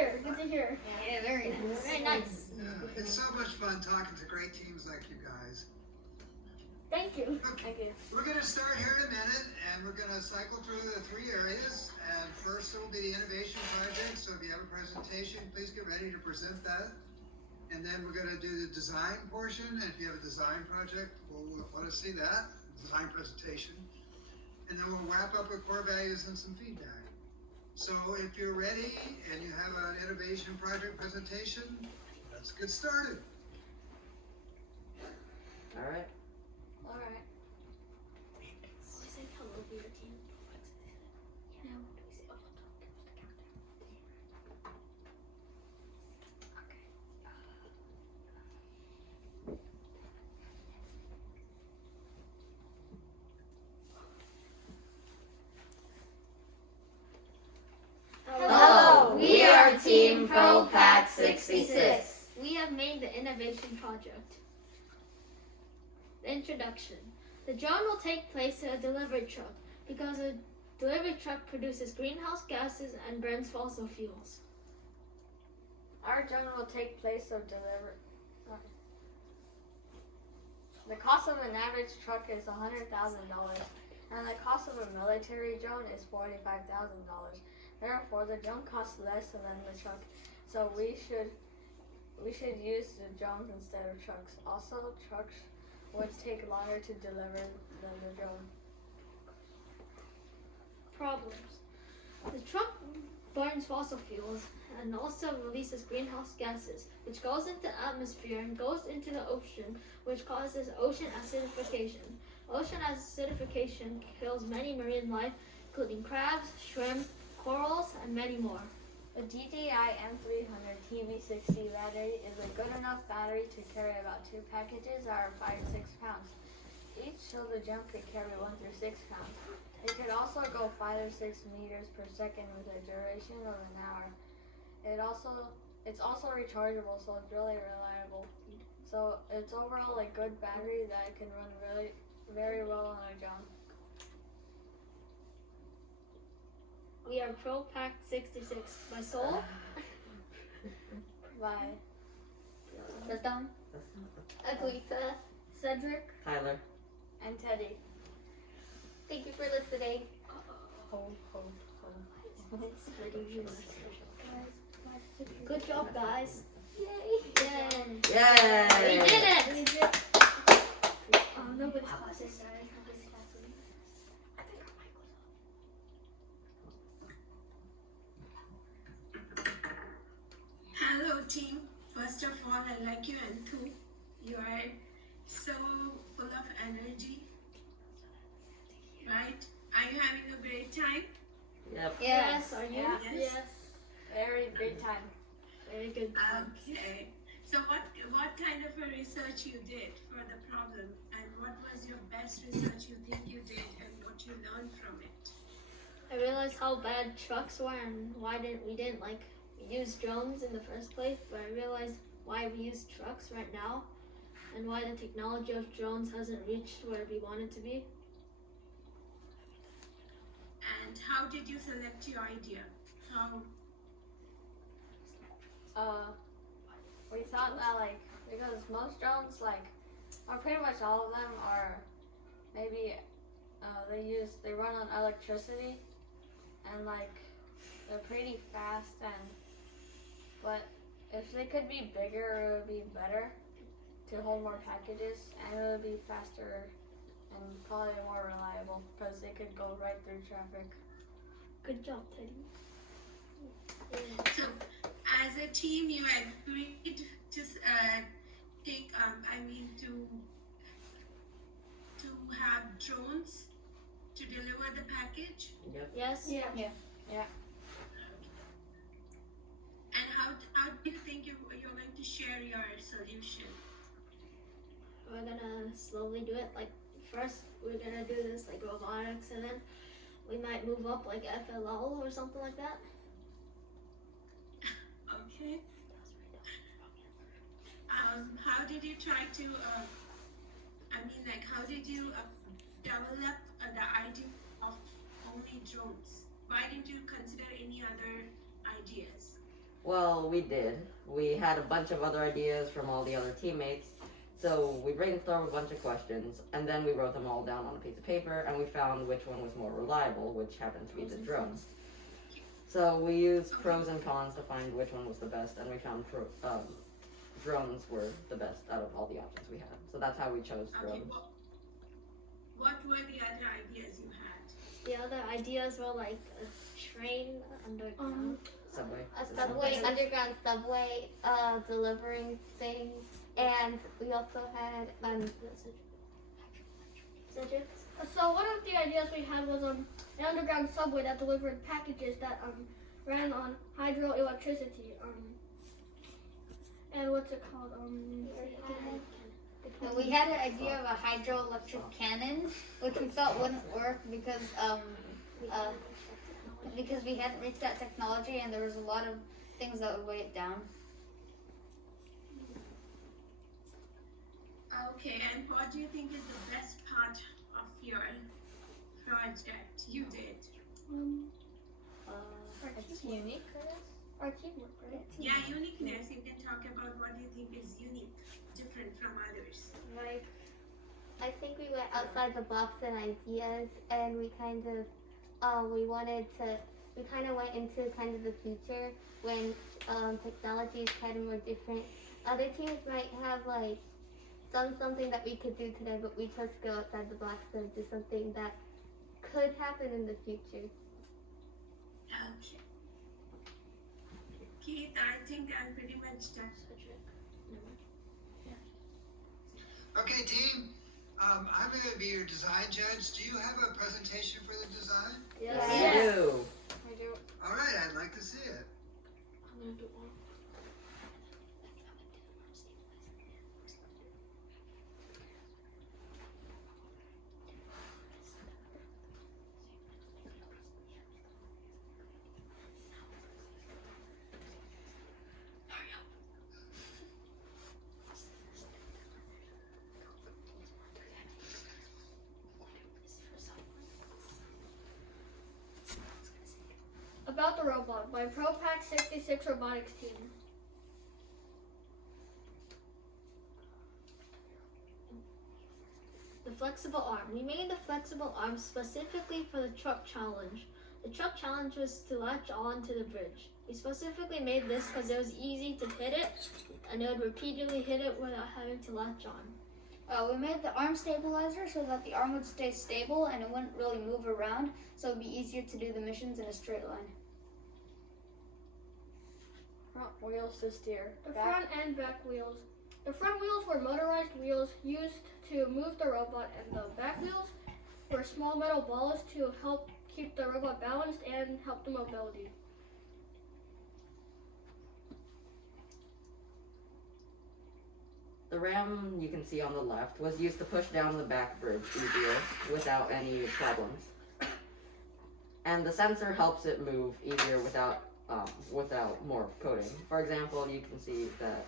hear. Good to hear. Yeah, very nice. Very nice. Yeah, it's so much fun talking to great teams like you guys. Thank you. Okay. Thank you. We're going to start here in a minute, and we're going to cycle through the 3 areas. And first, it will be the innovation project. So if you have a presentation, please get ready to present that. And then we're going to do the design portion. And if you have a design project, we'll want to see that design presentation. And then we'll wrap up with core values and some feedback. So if you're ready and you have an innovation project presentation, let's get started. All right. All right. Say hello to your team. No. Hello, we are Team P.A.C.T.T.S. We have made the innovation project. The introduction. The drone will take place in a delivery truck because a delivery truck produces greenhouse gases and burns fossil fuels. Our drone will take place of delivery. The cost of an average truck is $100,000, and the cost of a military drone is $45,000. Therefore, the drone costs less than the truck, so we should use the drones instead of trucks. Also, trucks would take longer to deliver than the drone. Problems. The truck burns fossil fuels and also releases greenhouse gases, which goes into the atmosphere and goes into the ocean, which causes ocean acidification. Ocean acidification kills many marine life, including crabs, shrimp, corals, and many more. The DJI M300 TV60 battery is a good enough battery to carry about 2 packages that are 5 to 6 pounds each, so the drone could carry 1 through 6 pounds. It could also go 5 or 6 meters per second with a duration of an hour. It's also rechargeable, so it's really reliable. So it's overall a good battery that can run very well on a drone. We are P.A.C.T.T.S by Sol, By Tristan, Aguita, Cedric, Tyler. and Teddy. thank you for listening. Ho, ho, ho. Good job, guys. Yay! Yay! Yay! We did it! Oh, nobody's classing. Hello team. First of all, I like you and two. You are so full of energy, right? Are you having a great time? Yep. Yes, are you? Yeah. Yes. Very great time. Very good. Okay. So what kind of a research you did for the problem, and what was your best research you think you did, and what you learned from it? I realized how bad trucks were and why we didn't use drones in the first place, but I realized why we use trucks right now and why the technology of drones hasn't reached where we want it to be. And how did you select your idea? How? We thought that because most drones or pretty much all of them are maybe they run on electricity and they're pretty fast but if they could be bigger it would be better to hold more packages and it would be faster and probably more reliable because they could go right through traffic. Good job, Teddy. So, as a team, you agreed to to have drones to deliver the package. Yep. Yes? Yeah. And how do you think you're going to share your solution? We're gonna slowly do it. First, we're gonna do this robotics, and then we might move up FLL or something like that. Okay. How did you try to? How did you develop the idea of only drones? Why didn't you consider any other ideas? Well, we did. We had a bunch of other ideas from all the other teammates. So we brainstormed a bunch of questions, and then we wrote them all down on a piece of paper, and we found which one was more reliable, which happened to be the drone. So we used pros and cons to find which one was the best, and we found drones were the best out of all the options we had. So that's how we chose Okay, drones. what were the other ideas you had? The other ideas were like a train underground. Subway. A subway, underground subway, delivering things, and we also had Cedric? So one of the ideas we had was an underground subway that delivered packages that ran on hydroelectricity. And what's it called? we had an idea of a hydroelectric cannon, which we thought wouldn't work because we hadn't reached that technology, and there was a lot of things that would weigh it down. Okay, and what do you think is the best part of your project you did? It's unique, Our teamwork, right? Yeah, uniqueness. You can talk about what you think is unique, different from others. Like, I think we went outside the box in ideas, and we kind of went into kind of the future when technology is kind of more different. Other teams might have like done something that we could do today, but we chose to go outside the box and do something that could happen in the future. Okay. Keith, I think I'm pretty much done. Okay, team. I'm going to be your design judge. Do you have a presentation for the design? Yes. We do. I do. All right, I'd like to see it. I'm gonna do one. About the robot by P.A.C.T.S robotics team. The flexible arm. We made the flexible arm specifically for the truck challenge. The truck challenge was to latch on to the bridge. We specifically made this because it was easy to hit it, and it would repeatedly hit it without having to latch on. We made the arm stabilizer so that the arm would stay stable and it wouldn't really move around, so it would be easier to do the missions in a straight line. Front wheels to steer. The Back. front and back wheels. The front wheels were motorized wheels used to move the robot, and the back wheels were small metal balls to help keep the robot balanced and help the mobility. The ram you can see on the left was used to push down the back bridge easier without any problems. And the sensor helps it move easier without more coding. For example, you can see that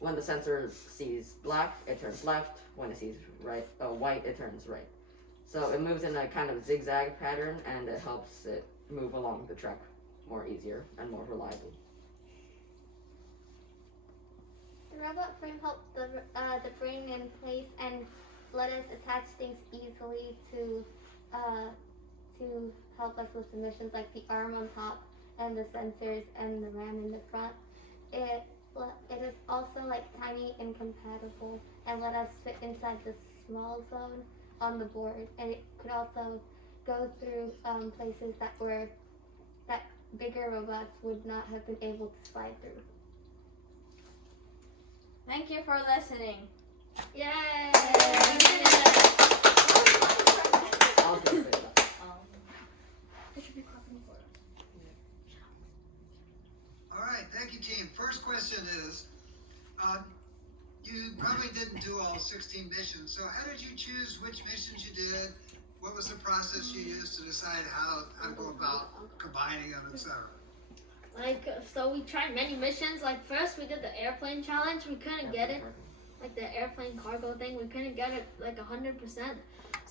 when the sensor sees black, it turns left. When it sees white, it turns right. So it moves in a kind of zigzag pattern, and it helps it move along the track more easier and more reliably. The robot frame helped the brain in place and let us attach things easily to help us with the missions, like the arm on top and the sensors and the RAM in the front. It is also like tiny and compatible and let us fit inside the small zone on the board, and it could also go through places that bigger robots would not have been able to slide through. Thank you for listening. Yay! I'll just say that. They should be clapping for us. All right, thank you, team. First question is, you probably didn't do all 16 missions, so how did you choose which missions you did? What was the process you used to decide how to go about combining them, etc.? So we tried many missions. Like first we did the airplane challenge. We couldn't get it. Like the airplane cargo thing. We couldn't get it like 100%.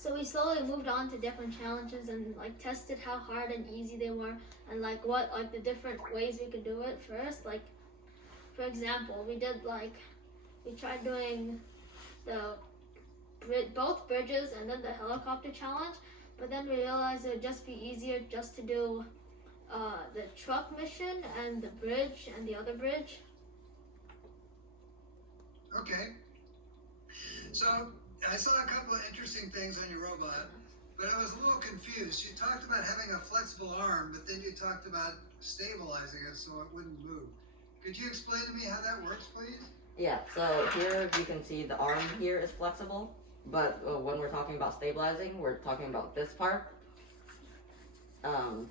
So we slowly moved on to different challenges and like tested how hard and easy they were, and like what like the different ways we could do it first. Like for example, we tried doing both bridges and then the helicopter challenge, but then we realized it would just be easier just to do the truck mission and the bridge and the other bridge. Okay. So I saw a couple of interesting things on your robot, but I was a little confused. You talked about having a flexible arm, but then you talked about stabilizing it so it wouldn't move. Could you explain to me how that works, please? Yeah, so here you can see the arm here is flexible, but when we're talking about stabilizing, we're talking about this part.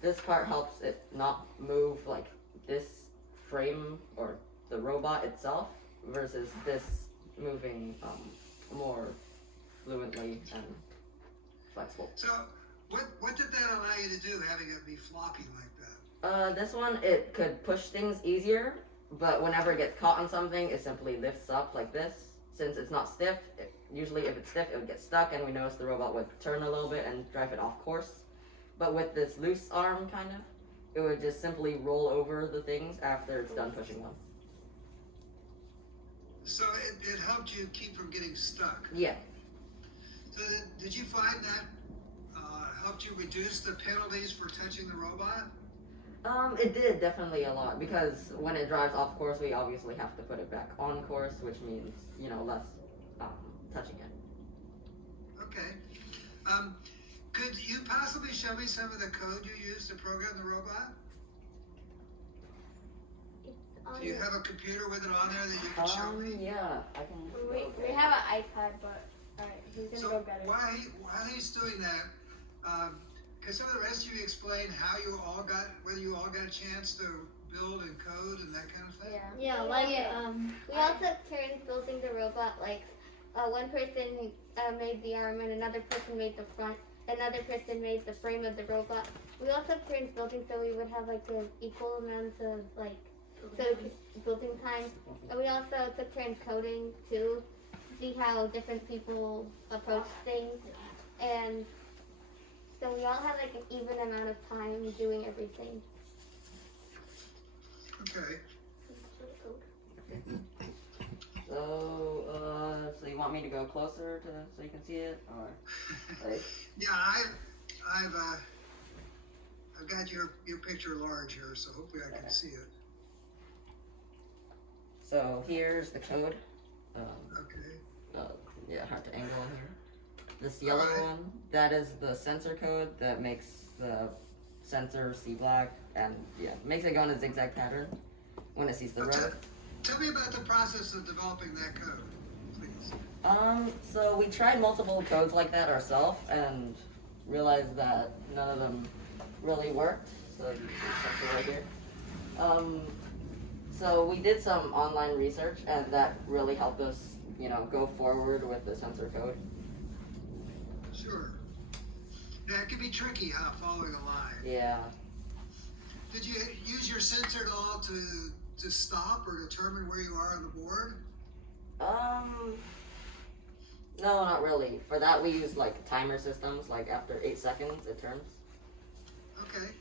This part helps it not move like this frame or the robot itself versus this moving more fluently and flexible. So what did that allow you to do, having it be floppy like that? This one, it could push things easier, but whenever it gets caught on something, it simply lifts up like this. Since it's not stiff, usually if it's stiff, it would get stuck, and we noticed the robot would turn a little bit and drive it off course. But with this loose arm, kind of, it would just simply roll over the things after it's done pushing them. So it helped you keep from getting stuck. Yeah. So did you find that helped you reduce the penalties for touching the robot? It did definitely a lot, because when it drives off course, we obviously have to put it back on course, which means, less touching it. Okay. Could you possibly show me some of the code you used to program the robot? Do you have a computer with it on there that you can show me? Yeah, I can. We have an iPad, but alright, he's gonna So go get it. while he's doing that, could some of the rest of you explain how whether you all got a chance to build and code and that kind of thing? Yeah. Yeah, like We all took turns building the robot. Like one person made the arm, and another person made the front. Another person made the frame of the robot. We all took turns building, so we would have like an equal amount of building time. And we also took turns coding too, to see how different people approach things. And so we all had like an even amount of time doing everything. Okay. So you want me to go closer so you can see it, or like? Yeah, I've got your picture large here, so hopefully I can see it. So here's the code. Okay. Yeah, hard to angle here. This yellow one, that is the sensor code that makes the sensor see black, and makes it go in a zigzag pattern when it sees the road. Tell me about the process of developing that code, please. So we tried multiple codes like that ourselves and realized that none of them really worked. So you can see right here. So we did some online research, and that really helped us, go forward with the sensor code. Sure. Yeah, it can be tricky, following a line. Yeah. Did you use your sensor at all to stop or determine where you are on the board? No, not really. For that, we use like timer systems. Like after 8 seconds, it turns. Okay.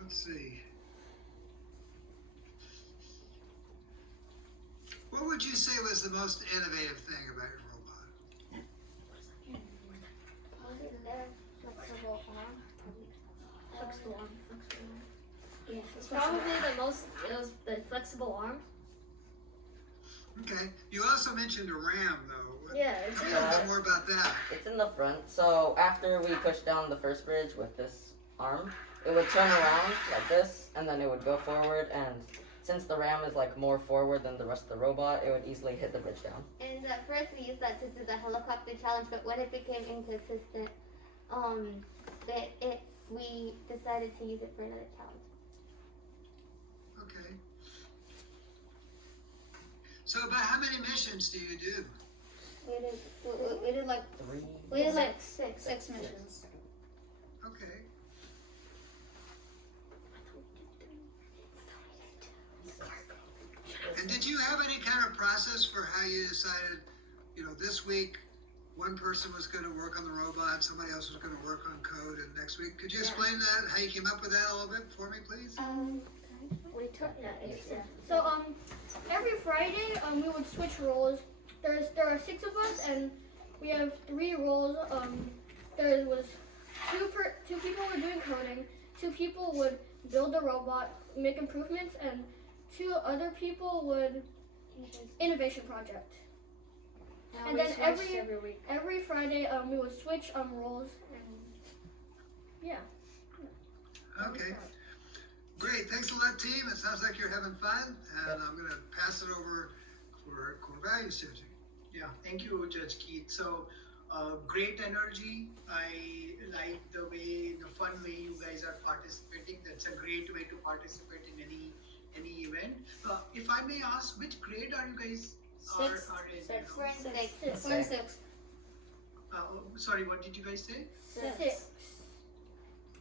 Let's see. What would you say was the most innovative thing about your robot? Flexible arm. flexible arm. Yeah, it's probably it was the flexible arms. Okay. You also mentioned a RAM, though. Yeah, Tell me a little bit more about that. It's in the front. So after we push down the first bridge with this arm, it would turn around like this, and then it would go forward. And since the RAM is like more forward than the rest of the robot, it would easily hit the bridge down. And at first we used that to do the helicopter challenge, but when it became inconsistent, we decided to use it for another challenge. Okay. So about how many missions do you do? We did like 3. we did like Six missions. Okay. And did you have any kind of process for how you decided, this week one person was going to work on the robot, somebody else was going to work on code, and next week, could you explain that, how you came up with that a little bit for me, please? We took So every Friday we would switch roles. There are 6 of us and we have 3 roles. There was two people were doing coding, 2 people would build the robot, make improvements, and 2 other people would innovation project. And then every week. Every Friday we would switch roles and yeah. Okay. Great, thanks a lot, team. It sounds like you're having fun, and I'm going to pass it over for core values judging. Yeah, thank you, Judge Keith. So, great energy. I like the fun way you guys are participating. That's a great way to participate in any event. If I may ask, which grade are you guys are in? We're in 6. We're in 6. Sorry, what did you guys say? 6.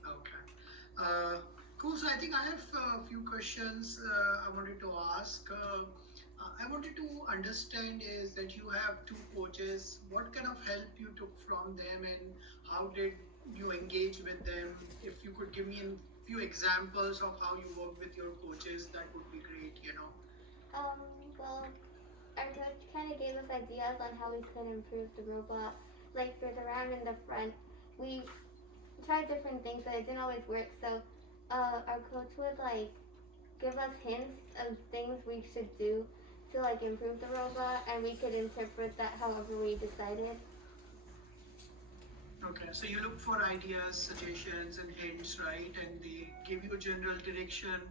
Okay. Cool. So I think I have a few questions I wanted to ask. I wanted to understand is that you have 2 coaches. What kind of help you took from them, and how did you engage with them? If you could give me a few examples of how you work with your coaches, that would be great. Well, our coach kind of gave us ideas on how we could improve the robot. Like for the ram in the front, we tried different things, but it didn't always work. So our coach would like give us hints of things we should do to like improve the robot, and we could interpret that however we decided. Okay, so you look for ideas, suggestions, and hints, right? And they give you a general direction,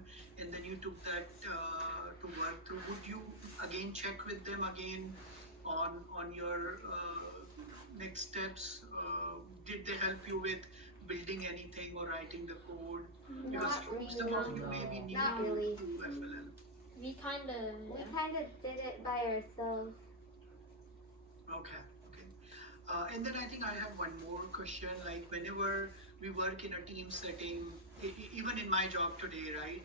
and then you took that to work through. Would you again check with them again on your next steps? Did they help you with building anything or writing the code? Because some of you may be new Not really. to FLL. We kind We of. kind of did it by ourselves. Okay. And then I think I have one more question. Like whenever we work in a team setting, even in my job today, right?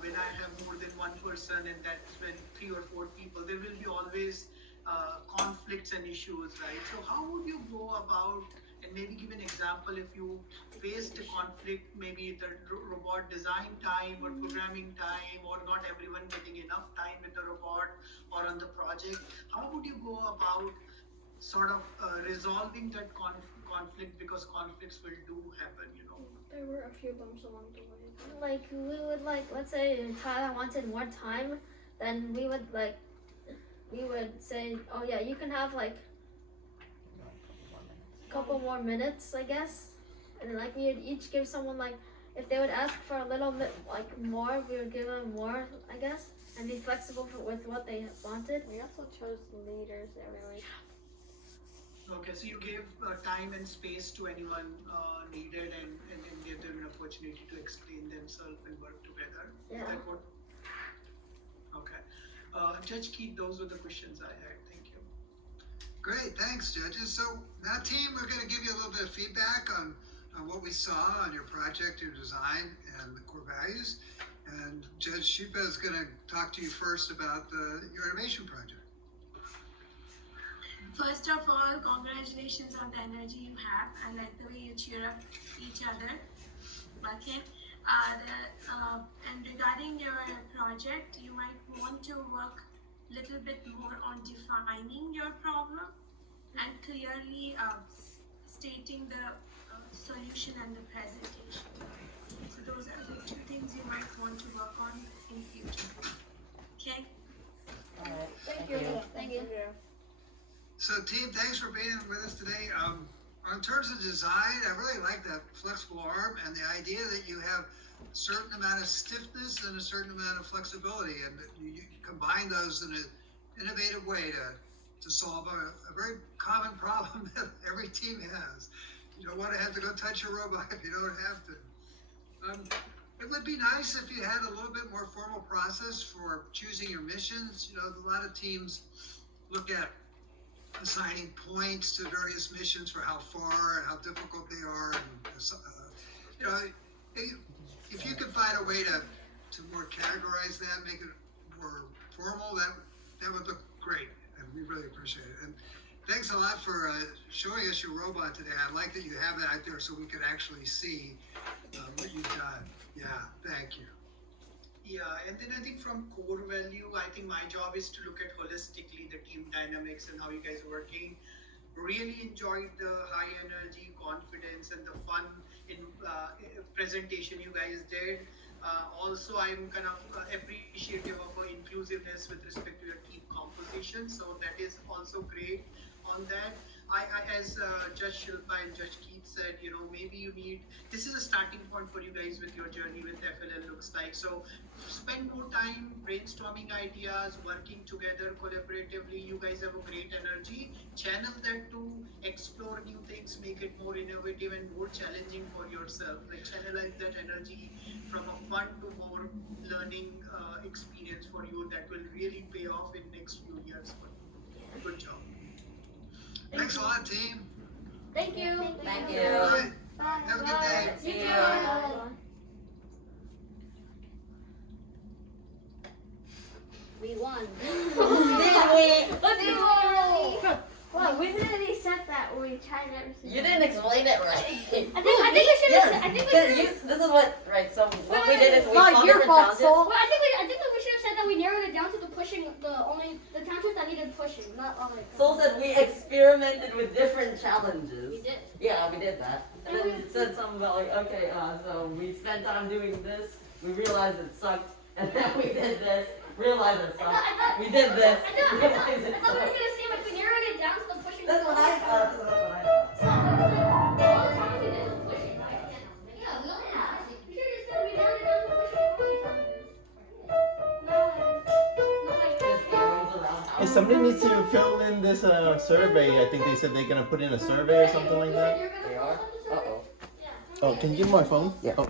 When I have more than one person, and that's when 3 or 4 people, there will be always conflicts and issues, right? So how would you go about, and maybe give an example if you faced a conflict, maybe the robot design time or programming time, or not everyone getting enough time with the robot or on the project. How would you go about sort of resolving that conflict, because conflicts will do happen, There were a few bumps along the way. Like we would let's say Tyler wanted more time, then we would say, oh yeah, you can have like a couple more minutes, I guess. And like we would each give someone like, if they would ask for a little bit like more, we would give them more, I guess, and be flexible with what they wanted. We also chose leaders every week. Okay, so you gave time and space to anyone needed, and gave them an opportunity to explain themselves and work together. Yeah. Is that what? Okay. Judge Keith, those were the questions I had. Thank you. Great, thanks, judges. So now, team, we're going to give you a little bit of feedback on what we saw on your project, your design, and the core values. And Judge Shupa is going to talk to you first about your innovation project. First of all, congratulations on the energy you have. I like the way you cheer up each other. Okay. And regarding your project, you might want to work a little bit more on defining your problem and clearly stating the solution and the presentation. So those are the 2 things you might want to work on in future. Okay? Alright, Thank you. Thank you. So, team, thanks for being with us today. In terms of design, I really like that flexible arm and the idea that you have a certain amount of stiffness and a certain amount of flexibility, and you combine those in an innovative way to solve a very common problem that every team has. You don't want to have to go touch a robot if you don't have to. It would be nice if you had a little bit more formal process for choosing your missions. A lot of teams look at assigning points to various missions for how far and how difficult they are, and if you could find a way to more categorize that, make it more formal, that would look great, and we really appreciate it. And Thanks a lot for showing us your robot today. I like that you have that out there so we could actually see what you've done. Yeah, thank you. Yeah, and then I think from core value, I think my job is to look at holistically the team dynamics and how you guys are working. Really enjoyed the high energy, confidence, and the fun in presentation you guys did. Also, I'm kind of appreciative of inclusiveness with respect to your team composition. So that is also great on that. I as Judge Shilpa and Judge Keith said, you know, maybe you need, this is a starting point for you guys with your journey with FLL looks like. So spend more time brainstorming ideas, working together collaboratively. You guys have a great energy. Channel that to explore new things, make it more innovative and more challenging for yourself. Like channelize that energy from a fun to more learning experience for you that will really pay off in next few years for you. Good job. Thanks a lot, team. Thank you. Thank you. All right. Bye. Have a good day. You See too. ya. We won. Let's go. Well, we literally said that when we tried everything. You didn't explain it right. I think we should have. I think we should. This is what, right, so what we did is we Not saw your different fault, challenges. Soul. Well, I think we should have said that we narrowed it down to the pushing, the townships that needed pushing, not all like. Soul said we experimented with different challenges. We did. Yeah, we did that. And then it said something about like, okay, so we spent time doing this, we realized it sucked, and then we did this, realized it sucked, we did this, realized it I thought we were sucked. gonna say like we narrowed it down to the pushing. That's what I thought. That's what I thought. So, all the times we did was pushing, right? Yeah, we only had. We should have said we narrowed it down to pushing all these times. No, like. Just roams around Hey, house. somebody needs to fill in this survey. I think they said they're gonna put in a survey or something like that. They are? Uh-oh. Oh, can you give me my phone? Yeah. Oh,